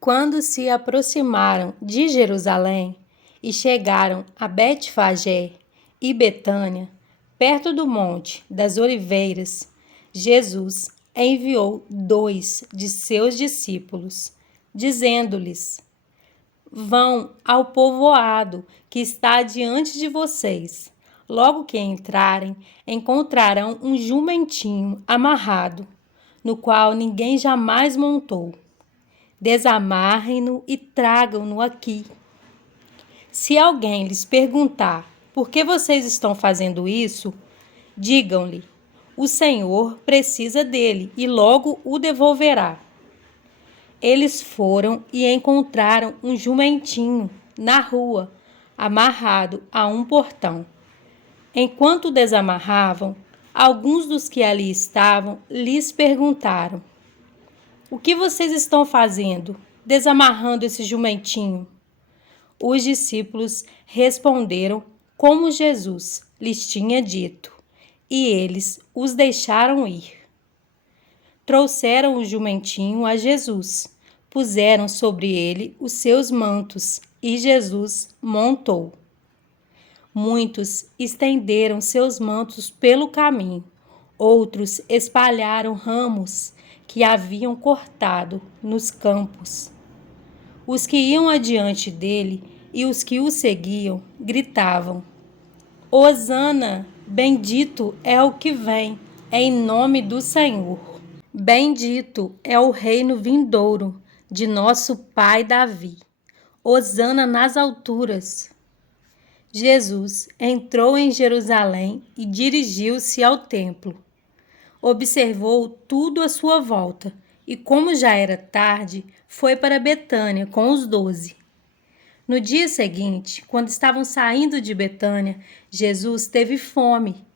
Quando se aproximaram de Jerusalém e chegaram a Betfagé e Betânia, perto do Monte das Oliveiras, Jesus enviou 2 de seus discípulos, dizendo-lhes: Vão ao povoado que está diante de vocês. Logo que entrarem, encontrarão um jumentinho amarrado, no qual ninguém jamais montou. Desamarrem-no e tragam-no aqui. Se alguém lhes perguntar por que vocês estão fazendo isso, digam-lhe: o Senhor precisa dele e logo o devolverá. Eles foram e encontraram um jumentinho na rua, amarrado a um portão. Enquanto o desamarravam, alguns dos que ali estavam lhes perguntaram: O que vocês estão fazendo, desamarrando esse jumentinho? Os discípulos responderam como Jesus lhes tinha dito, e eles os deixaram ir. Trouxeram o jumentinho a Jesus, puseram sobre ele os seus mantos, e Jesus montou. Muitos estenderam seus mantos pelo caminho, outros espalharam ramos que haviam cortado nos campos. Os que iam adiante dele e os que o seguiam gritavam: Hosana, bendito é o que vem, em nome do Senhor. Bendito é o reino vindouro de nosso pai Davi. Hosana nas alturas. Jesus entrou em Jerusalém e dirigiu-se ao templo. Observou tudo à sua volta e, como já era tarde, foi para Betânia com os 12. No dia seguinte, quando estavam saindo de Betânia, Jesus teve fome.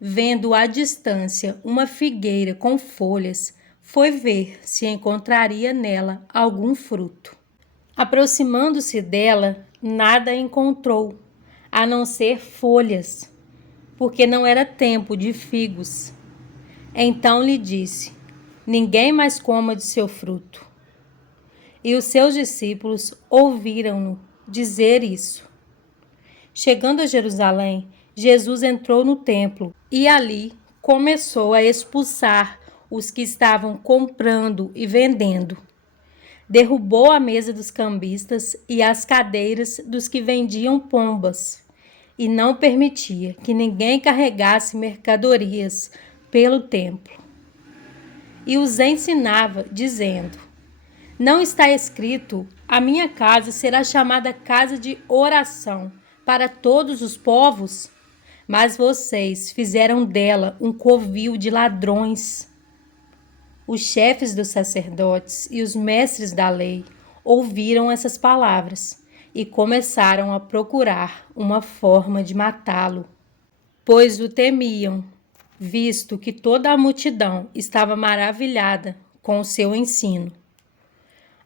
Vendo à distância uma figueira com folhas, foi ver se encontraria nela algum fruto. Aproximando-se dela, nada encontrou, a não ser folhas, porque não era tempo de figos. Então lhe disse: Ninguém mais coma de seu fruto. E os seus discípulos ouviram-no dizer isso. Chegando a Jerusalém, Jesus entrou no templo e ali começou a expulsar os que estavam comprando e vendendo. Derrubou a mesa dos cambistas e as cadeiras dos que vendiam pombas, e não permitia que ninguém carregasse mercadorias pelo templo. E os ensinava, dizendo: Não está escrito: a minha casa será chamada casa de oração para todos os povos? Mas vocês fizeram dela um covil de ladrões. Os chefes dos sacerdotes e os mestres da lei ouviram essas palavras e começaram a procurar uma forma de matá-lo, pois o temiam, visto que toda a multidão estava maravilhada com o seu ensino.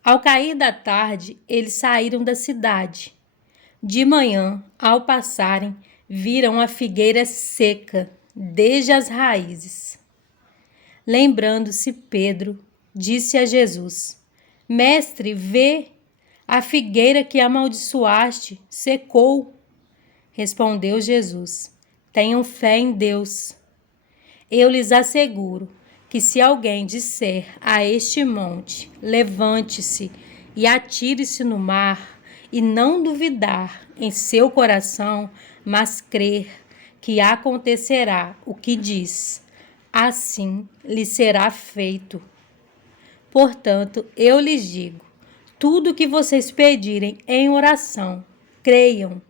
Ao cair da tarde, eles saíram da cidade. De manhã, ao passarem, viram a figueira seca, desde as raízes. Lembrando-se Pedro, disse a Jesus: Mestre, vê, a figueira que amaldiçoaste secou. Respondeu Jesus: Tenham fé em Deus. Eu lhes asseguro que se alguém disser a este monte, levante-se e atire-se no mar, e não duvidar em seu coração, mas crer que acontecerá o que diz, assim lhe será feito. Portanto, eu lhes digo, tudo o que vocês pedirem em oração, creiam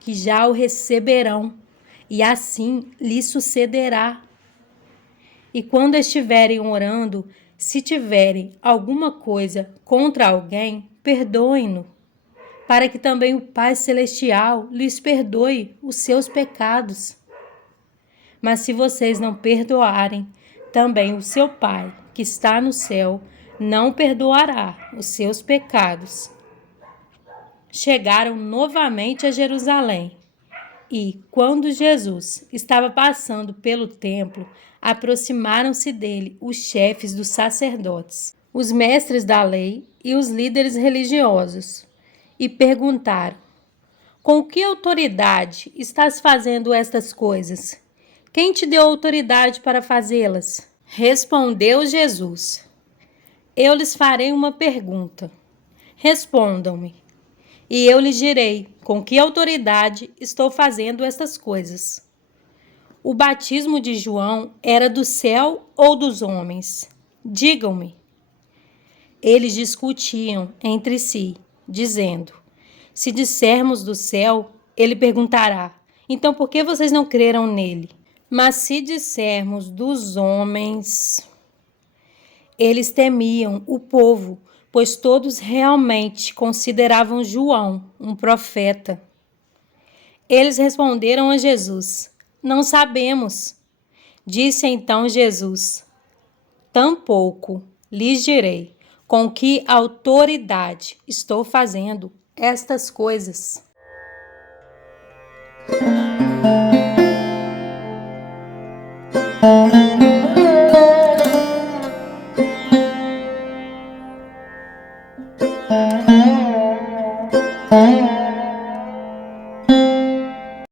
que já o receberão, e assim lhes sucederá. E quando estiverem orando, se tiverem alguma coisa contra alguém, perdoem-no, para que também o Pai Celestial lhes perdoe os seus pecados. Mas se vocês não perdoarem, também o seu Pai, que está no céu, não perdoará os seus pecados. Chegaram novamente a Jerusalém. E, quando Jesus estava passando pelo templo, aproximaram-se dele os chefes dos sacerdotes, os mestres da lei e os líderes religiosos e perguntaram: com que autoridade estás fazendo estas coisas? Quem te deu autoridade para fazê-las? Respondeu Jesus: eu lhes farei uma pergunta. Respondam-me, e eu lhes direi com que autoridade estou fazendo estas coisas. O batismo de João era do céu ou dos homens? Digam-me. Eles discutiam entre si, dizendo: se dissermos do céu, ele perguntará: então por que vocês não creram nele? Mas se dissermos dos homens, eles temiam o povo, pois todos realmente consideravam João um profeta. Eles responderam a Jesus: não sabemos. Disse então Jesus: tampouco lhes direi com que autoridade estou fazendo estas coisas.